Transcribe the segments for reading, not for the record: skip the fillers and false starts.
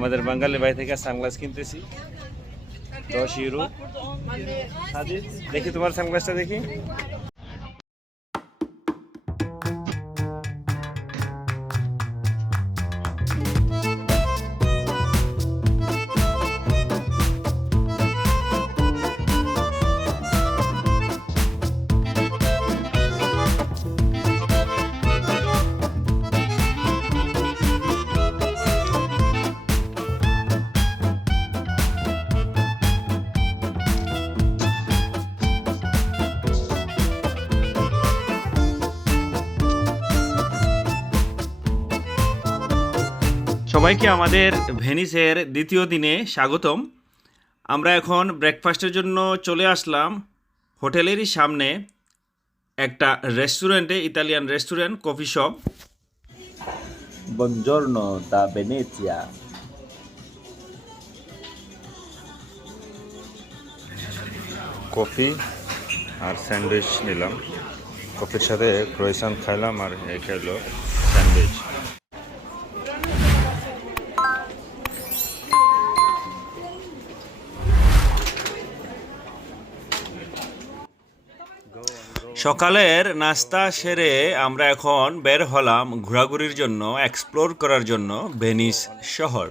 আমাদের বাঙালি ভাই থেকে সানগ্লাস কিনতেছি 10 ইউরো। দেখি তোমার সানগ্লাসটা দেখি। সবাইকে আমাদের ভেনিসের দ্বিতীয় দিনে স্বাগতম। আমরা এখন ব্রেকফাস্টের জন্য চলে আসলাম হোটেলেরই সামনে একটা রেস্টুরেন্টে, Italian restaurant, coffee shop. Buongiorno da Venezia। Coffee আর স্যান্ডউইচ নিলাম, কফির সাথে ক্রোয়েসান খাইলাম আর এই খাইলো স্যান্ডউইচ। সকালের নাস্তা সেরে আমরা এখন বের হলাম ঘোরাঘুরির জন্য, এক্সপ্লোর করার জন্য ভেনিস শহর।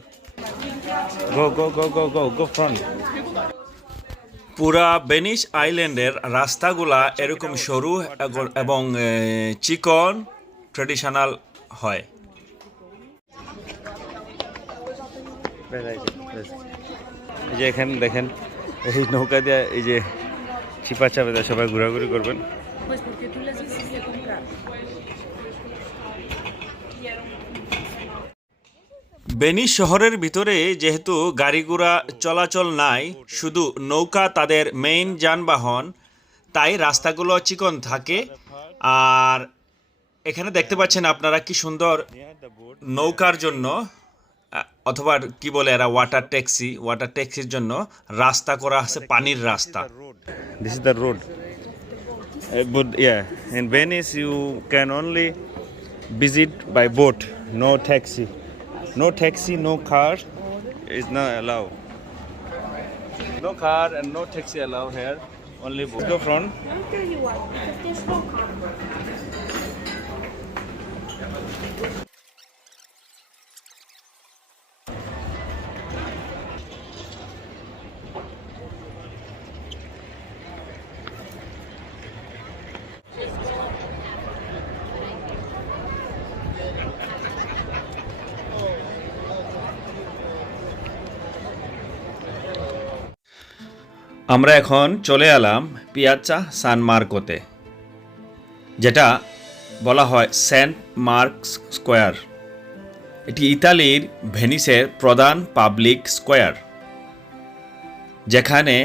গো গো গো গো গো গো ফ্রন্ট। পুরা ভেনিস আইল্যান্ডের রাস্তাগুলা এরকম সরু এবং চিকন ট্রেডিশনাল হয়। এই যে এখানে দেখেন, এই নৌকা দিয়ে এই যে চিপা চাপে দিয়ে সবাই ঘোরাঘুরি করবেন। ভেনিস শহরের ভিতরে যেহেতু গাড়ি ঘোড়া চলাচল নাই, শুধু নৌকা তাদের মেইন যানবাহন, তাই রাস্তাগুলো চিকন থাকে। আর এখানে দেখতে পাচ্ছেন আপনারা কি সুন্দর নৌকার জন্য, অথবা কি বলে এরা ওয়াটার ট্যাক্সির জন্য রাস্তা করা আছে, পানির রাস্তা। This is the road. But yeah, in Venice you can only visit by boat, no taxi. No taxi, no car is not allowed. No car and no taxi allowed here. Only boat. Go front. I'll tell you why. Because there's no car. আমরা এখন চলে এলাম পিয়াজ্জা সান মার্কোতে, যেটা বলা হয় Saint Mark's square. এটি ইতালির ভেনিসের প্রধান পাবলিক স্কোয়ার, যেখানে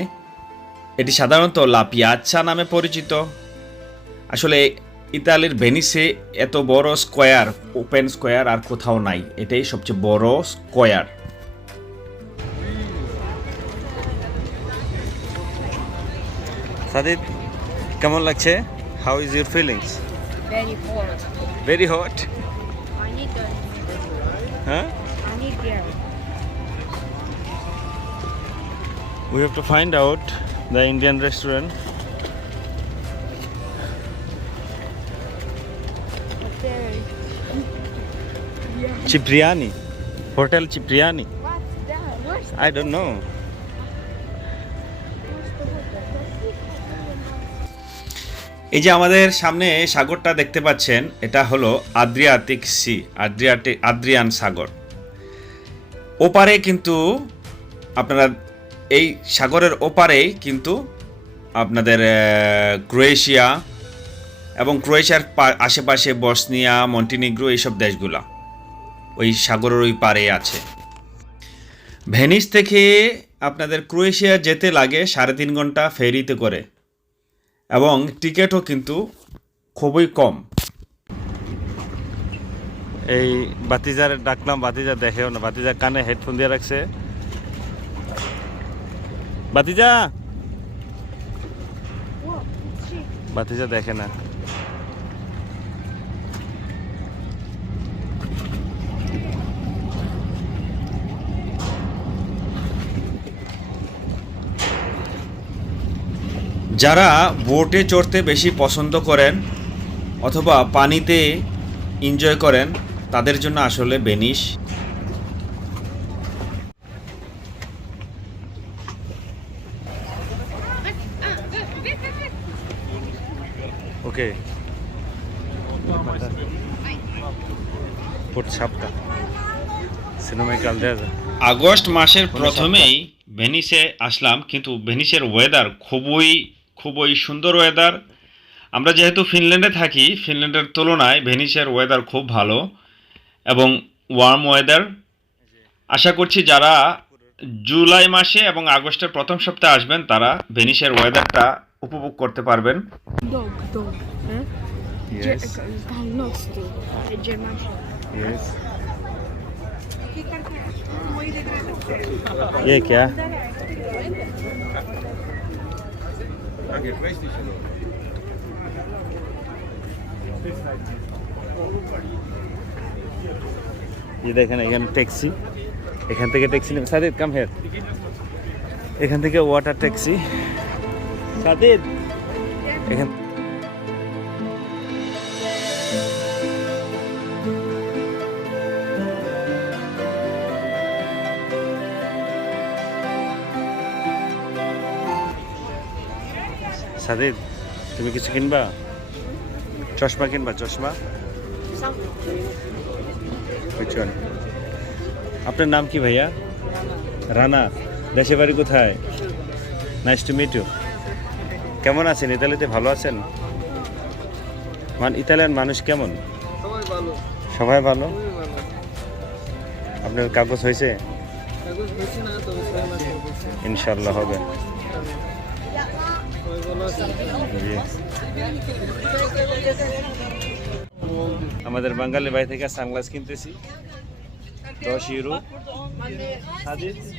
এটি সাধারণত লা পিয়াজ্জা নামে পরিচিত। আসলে ইতালির ভেনিসে এত বড় স্কোয়ার, ওপেন স্কোয়ার আর কোথাও নাই, এটাই সবচেয়ে বড় স্কোয়ার। সাদিদ, কেমন লাগছে? How is your feelings? Very hot. Very hot. I need the. হ্যাঁ, I need beer. we have to find out the Indian restaurant. But there is. Cipriani, Hotel Cipriani. What's that? Where's I don't know. the hotel? এই যে আমাদের সামনে সাগরটা দেখতে পাচ্ছেন, এটা হলো আদ্রিয়াটিক সি, আদ্রিয়ান সাগর। ওপারে কিন্তু আপনারা এই সাগরের ওপারেই কিন্তু আপনাদের ক্রোয়েশিয়া এবং ক্রোয়েশিয়ার আশেপাশে বসনিয়া, মন্টিনিগ্রো, এইসব দেশগুলা ওই সাগরের ওই পারে আছে। ভেনিস থেকে আপনাদের ক্রোয়েশিয়া যেতে লাগে 3.5 ঘন্টা ফেরিতে করে, এবং টিকিটও কিন্তু খুবই কম। এই বাতিজার ডাকলাম, বাতিজা দেখেও না, বাতিজা কানে হেডফোন দিয়ে রাখছে। বাতিজা, বাতিজা দেখে না। যারা বোটে চড়তে বেশি পছন্দ করেন অথবা পানিতে এনজয় করেন তাদের জন্য আসলে ভেনিস। ওকে আগস্ট মাসের প্রথমেই ভেনিসে আসলাম, কিন্তু ভেনিসের ওয়েদার খুবই সুন্দর ওয়েদার। আমরা যেহেতু ফিনল্যান্ডে থাকি, ফিনল্যান্ডের তুলনায় ভেনিসের ওয়েদার খুব ভালো এবং ওয়ার্ম ওয়েদার। আশা করছি যারা জুলাই মাসে এবং আগস্টের প্রথম সপ্তাহে আসবেন তারা ভেনিসের ওয়েদারটা উপভোগ করতে পারবেন। Dog. Huh? Yes. Nostro. German Shepherd. Yes. ये क्या? ये দেখেন এখানে ট্যাক্সি, এখান থেকে ট্যাক্সি নেবে। সাদিদ কাম হিয়ার, এখান থেকে ওয়াটার ট্যাক্সি। সাদিদ এখান সাদিদ তুমি কিছু কিনবা? চশমা কিনবা? চশমা বুঝছেন? আপনার নাম কি ভাইয়া? রানা। দেশে বাড়ি কোথায়? Nice to meet you. কেমন আছেন? ইতালিতে ভালো আছেন? ইতালিয়ান মানুষ কেমন? সবাই ভালো। আপনার কাগজ হয়েছে? ইনশাল্লাহ হবে। জি। আমাদের বাঙালি ভাই থেকে সানগ্লাস কিনতেছি 10 ইউরো।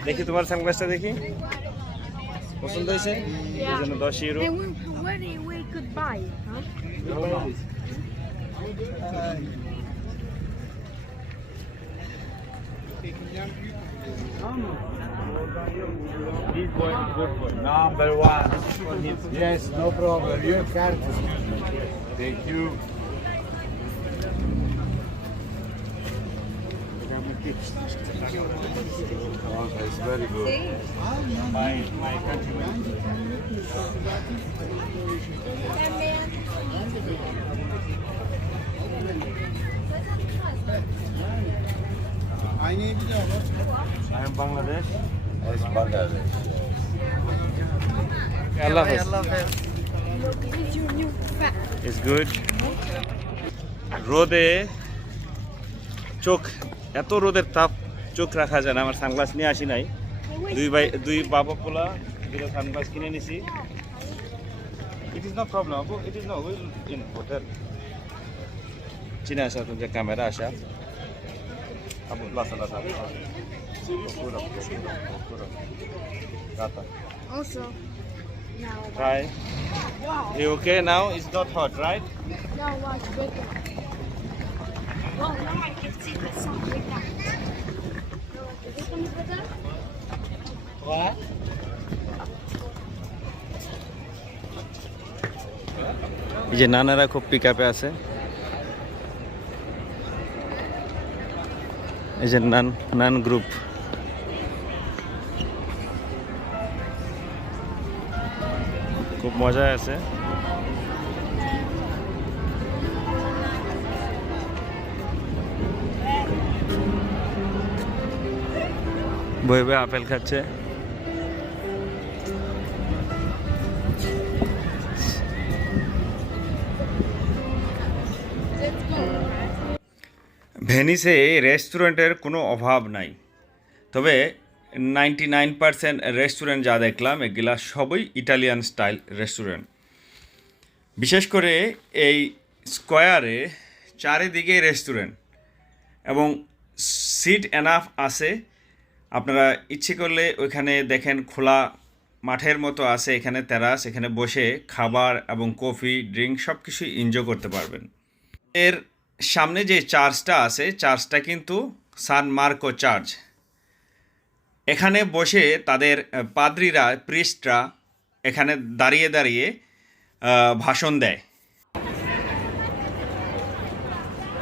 দেখি তোমার সানগ্লাসটা দেখি, পছন্দ হয়েছে? এই জন্য 10 euro. Where we could buy, huh? Number one. Yes, no problem. Your card. Thank you. Oh, that's very good. My countryman. I am Bangladesh. Yes, Bangladesh. Allah Hafiz. Look, it's your new fat. It's good. রোদে চোখ, এত রোদের তাপ চোখ রাখা যায় না। আমার সানগ্লাস নিয়ে আসি নাই। দুই বাবা পোলা দুটো সানগ্লাস কিনে নিছি। ইট ইজ নো প্রবলেম আপু, it is no will in hotel. চিনে আসা তুমছে ক্যামেরা আসা আপু লাসা লাসা পুরো রাতা Also, now, try. wow. You okay now? It's not hot, right? Now watch better. Well, now I can see the sun like that. This one is better? What? এই যে নানারা খুব পিক আপে আছে। এই যে নান গ্রুপ। খুব মজা আছে। বই বই আপেল খাচ্ছে। Let's go. ভেনিসে রেস্টুরেন্টের কোনো অভাব নাই, তবে 99% রেস্টুরেন্ট যা দেখলাম এগুলা সবই ইটালিয়ান স্টাইল রেস্টুরেন্ট। বিশেষ করে এই স্কোয়ারে চারিদিকে রেস্টুরেন্ট এবং সিট এনাফ আছে। আপনারা ইচ্ছে করলে ওইখানে দেখেন খোলা মাঠের মতো আছে, এখানে টেরাস, এখানে বসে খাবার এবং কফি ড্রিঙ্ক সব কিছুই এনজয় করতে পারবেন। এর সামনে যে চার্চটা আছে, চার্চটা কিন্তু সান মার্কো চার্চ। এখানে বসে তাদের পাদ্রীরা, প্রিস্টরা এখানে দাঁড়িয়ে দাঁড়িয়ে ভাষণ দেয়।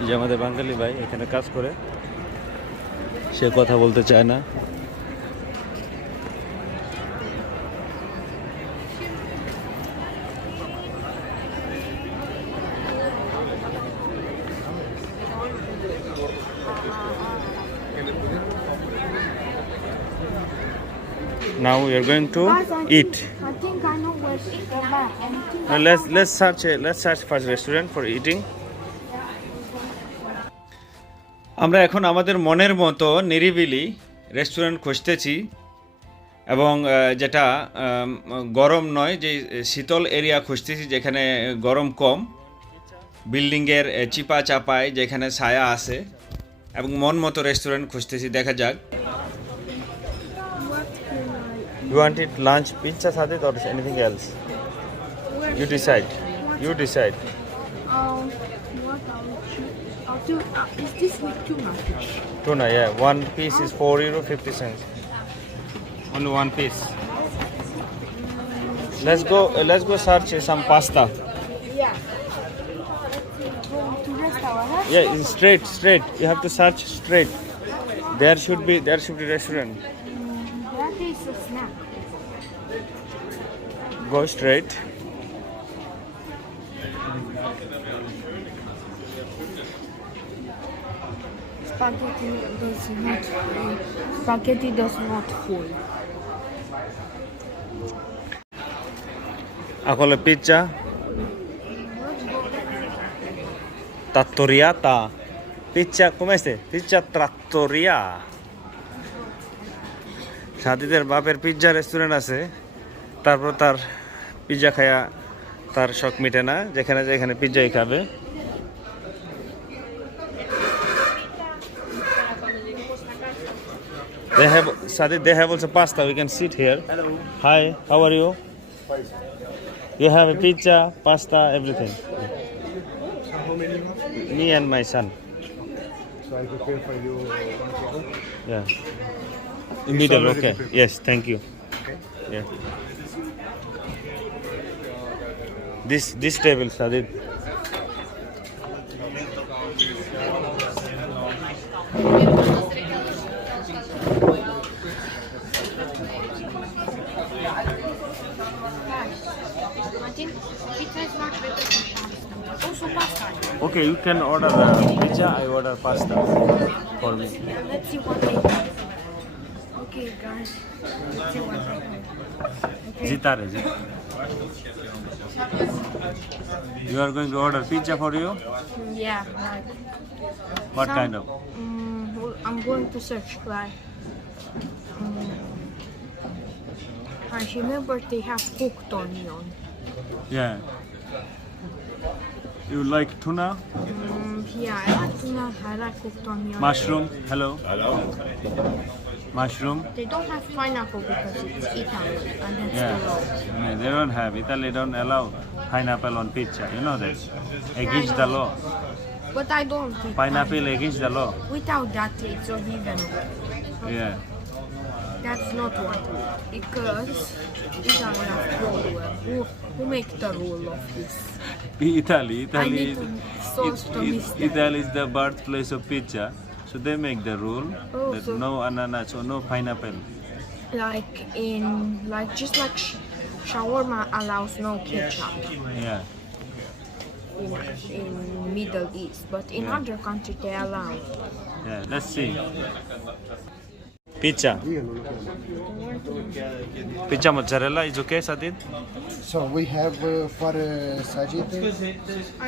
যে আমাদের বাঙালি ভাই এখানে কাজ করে, সে কথা বলতে চায় না। Now we are going to eat. I think I know where to go back. Now let's search first restaurant for eating. আমরা এখন আমাদের মনের মতো নিরিবিলি রেস্টুরেন্ট খুঁজতেছি এবং যেটা গরম নয়, যে শীতল এরিয়া খুঁজতেছি যেখানে গরম কম, বিল্ডিংয়ের চিপা চাপায় যেখানে ছায়া আছে, এবং মন মতো রেস্টুরেন্ট খুঁজতেছি। দেখা যাক। You want it lunch pizza Sadid or anything else? You decide. You decide. What I'll do. Is this with tuna fish? Tuna, yeah. One piece is €4.50. Only one piece. Let's go search some pasta. Yeah. Go to restaurant, huh? Yeah, it's straight. You have to search straight. There should be restaurant. That is a snack. Go straight. Spaghetti does not full. Akole pizza. Trattoria ta. Pizza, come stai? Pizza trattoria. সাদিদের বাপের pizza restaurant আছে, তারপর তার পিৎজা খায়া তার শখ মিটে না, যেখানে পিৎজাই খাবে। They have also pasta. We can sit here. Hello. Hi, how are you? You have a pizza, pasta, everything. How many you have? Me and my son. So I prepare for you. Yeah. In middle, already okay. prepared. Yes, thank you. Okay. Yeah. This table, Sadid. I think pizza is much better than pasta. Also pasta. Okay, you can order pizza. I order pasta for me. Let's see what they have. Okay, guys. Let's see what they have. Okay. Zitare. You are going to order pizza for you? Yeah, like. What some- kind of? Well, I'm going to search like. I remember they have cooked onion. Yeah. You like tuna? Yeah, I like tuna. I like cooked onion. Mushroom? Hello? Mushroom? They don't have pineapple because it's Italy and that's Yeah. the law. No, they don't have. Italy don't allow pineapple on pizza. You know that. Against the law. But I don't eat Pineapple against the law. Without that, it's oregano. Yeah. That's not what we eat. Because Italy have problem. Who make the rule of this? Italy I need to solve the mistake. Italy is the birthplace of pizza. So they make the rule Oh, that so- no ananas or no pineapple. Just like shawarma allows no ketchup Yeah. in Middle East, but in Yeah. other countries they allow. Yeah. Let's see. Pizza. Pizza mozzarella is okay, Sadid? So we have for Sajid.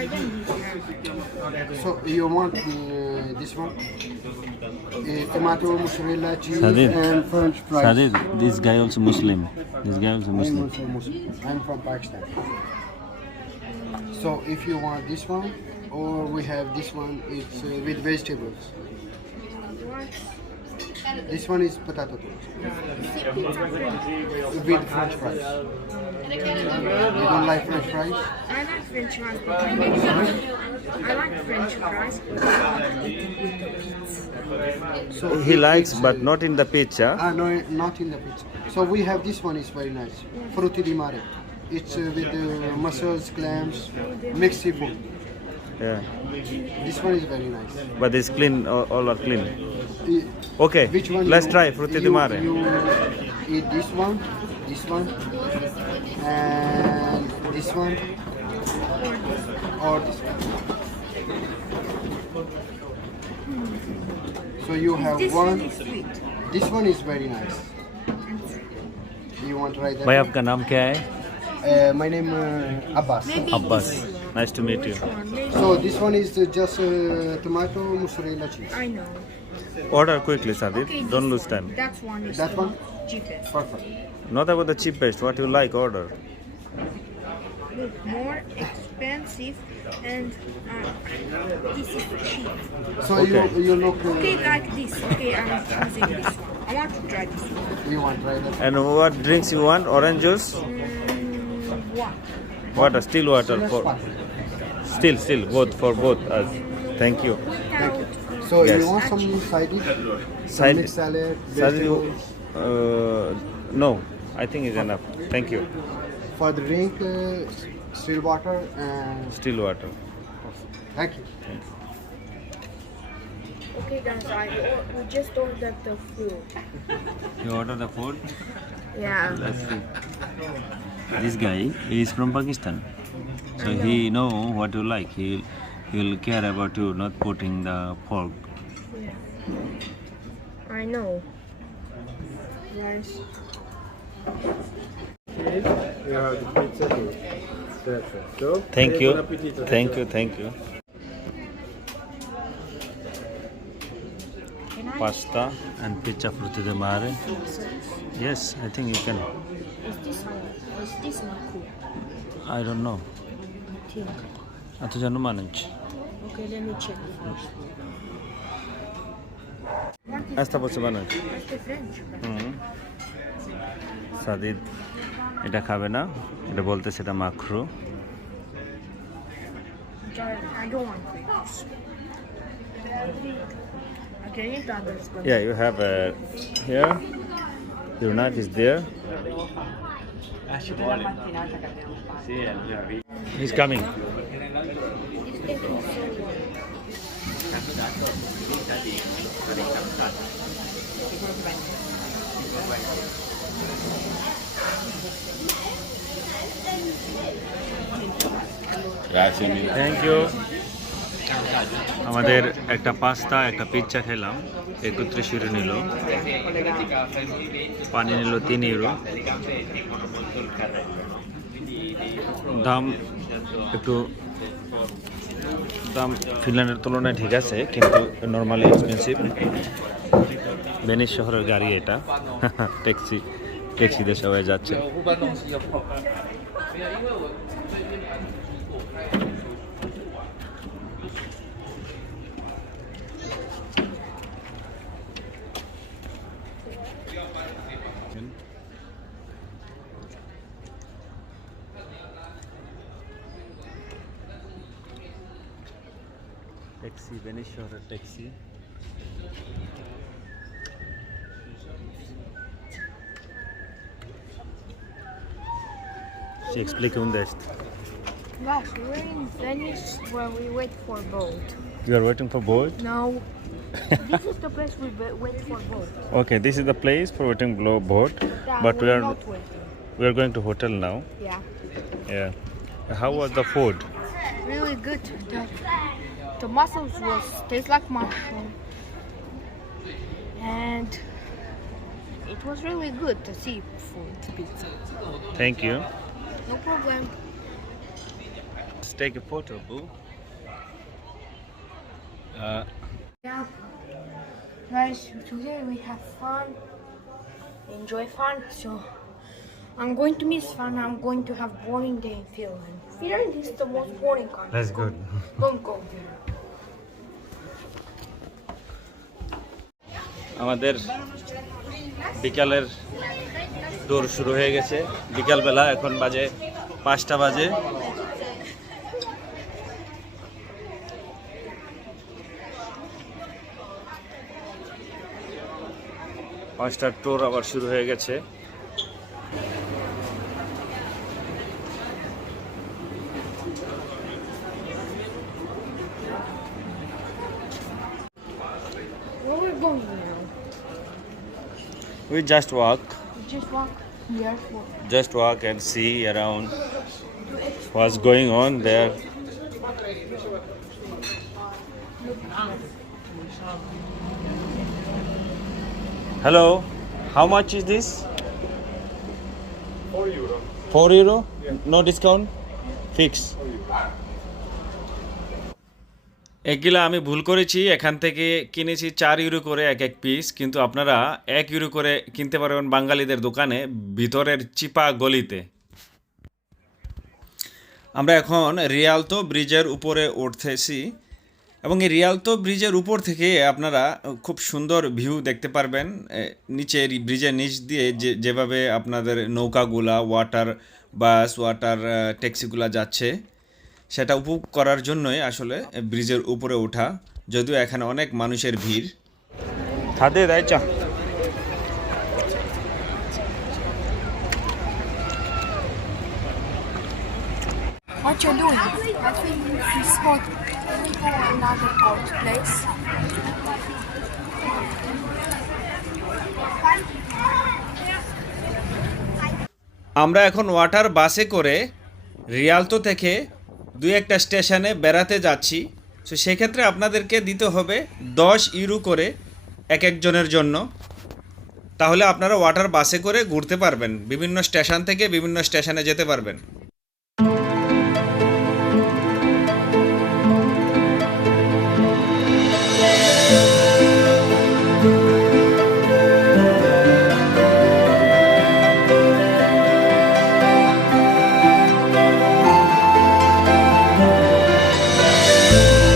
I don't So you want this one? Tomato, mozzarella, cheese, Sajid. and French fries. Sadid, this guy also Muslim. This guy also I'm Muslim. also Muslim. I'm from Pakistan. So if you want this one, or we have this one, it's with vegetables. This one is potato toast with French fries. You don't like French fries? I like French fries, but I like French fries, but I don't eat it with the pizza. So he it likes, is, but not in the pizza. No, not in the pizza. So we have this one is very nice. Frutti di mare. It's with mussels, clams, mixed seafood. Yeah, This one is very nice. but it's clean. All are clean. I- Okay, Which one? let's you- try frutti di mare. You eat this one, and this one, or this one. So you have This one. one is sweet. This one is very nice. You want to try that? भाई one? आपका नाम क्या है? My name Abbas. Maybe Abbas. this one. Nice to meet you. Which one? Maybe. So this one is just tomato mozzarella cheese. I know. Order quickly, Sadid. Okay, Don't this lose one. time. That one is That one? cheapest. Perfect. Not about the cheapest. What you like, order. Look, more expensive and this is cheap. So Okay. you look. Okay, like this. Okay, I'm choosing this one. I want to try this one. You want to try that? And what drinks you want? Orange juice? One. Water, still water Let's for spot. still both for both us. Thank you. Without. So Yes. you want some side dish? Side Mixed salad, Sadid, you, vegetables. no, I think is enough. Thank you. For the drink, still water and Still water. thank you. Okay, guys, we just ordered the food. You order the food? Yeah. Let's see. This guy is from Pakistan, so he know what you like. He will care about you, not putting the pork. I know. Rice. You have the pizza too. Perfect. So, Thank you, thank you, thank you. Can I? Pasta and pizza frutti di mare. Yes, I think you can. Is this one? Is this one cool? I don't know. Think. Atu janu manage. Okay, let me check first. Asta poche manage. What's the French? Sadid এটা খাবে না, এটা বলতে সেটা মাখরু। I don't want grapes. Okay, eat others. But Yeah, you have here. Your knife is there. He's coming. it's taking so long. Thank you. আমাদের একটা পাস্তা একটা পিৎজা খেলাম, 31 ইউরো নিল, পানি নিল 3 ইউরো। দাম একটু দাম ফিনল্যান্ডের তুলনায় ঠিক আছে, কিন্তু নর্মালি এক্সপেন্সিভ। ভেনিস শহরের গাড়ি এটা। ট্যাক্সিতে সবাই যাচ্ছে। ট্যাক্সি, ভেনিস শহরের taxi. Ci explica unde ești. Gosh, we're in Venice where we wait for boat. You are waiting for boat? No, this is the place we wait for boat. Okay, this is the place for waiting boat, Yeah, but we're not waiting. we are going to hotel now. Yeah, Yeah. How was the food? really good. The mussels was taste like mushroom, and it was really good to see food pizza. Thank you. No problem. Let's take a photo, boo. Yeah, guys, today we have fun, enjoy fun. So I'm going to miss fun. I'm going to have boring day in Finland. Finland is the most boring country. That's good. Don't go there. আমাদের বিকালের ট্যুর শুরু হয়ে গেছে। বিকালবেলা এখন বাজে 5টা বাজে। পাঁচটার ট্যুর আবার শুরু হয়ে গেছে। Where we're going now? We just walk Just walk here and see around what's going on there. Hello, how much is this? 4 euro. 4 euro? No discount? Fix. এগুলা আমি ভুল করেছি, এখান থেকে কিনেছি 4 ইউরো করে এক এক পিস, কিন্তু আপনারা 1 ইউরো করে কিনতে পারবেন বাঙালিদের দোকানে ভিতরের চিপা গলিতে। আমরা এখন রিয়ালতো ব্রিজের উপরে উঠতেছি এবং এই রিয়ালতো ব্রিজের উপর থেকে আপনারা খুব সুন্দর ভিউ দেখতে পারবেন। নিচে ব্রিজের নিচ দিয়ে যেভাবে আপনাদের নৌকাগুলা, ওয়াটার বাস, ওয়াটার ট্যাক্সিগুলা যাচ্ছে, সেটা উপভোগ করার জন্যই আসলে ব্রিজের উপরে ওঠা, যদিও এখানে অনেক মানুষের ভিড়। খাদে দেয় চা। What you doing? I think it's hot. Let me go another cold place. আমরা এখন ওয়াটার বাসে করে রিয়ালতো থেকে 2-1টা স্টেশনে বেড়াতে যাচ্ছি। সো সেক্ষেত্রে আপনাদেরকে দিতে হবে 10 ইউরো করে এক একজনের জন্য। তাহলে আপনারা ওয়াটার বাসে করে ঘুরতে পারবেন, বিভিন্ন স্টেশন থেকে বিভিন্ন স্টেশনে যেতে পারবেন।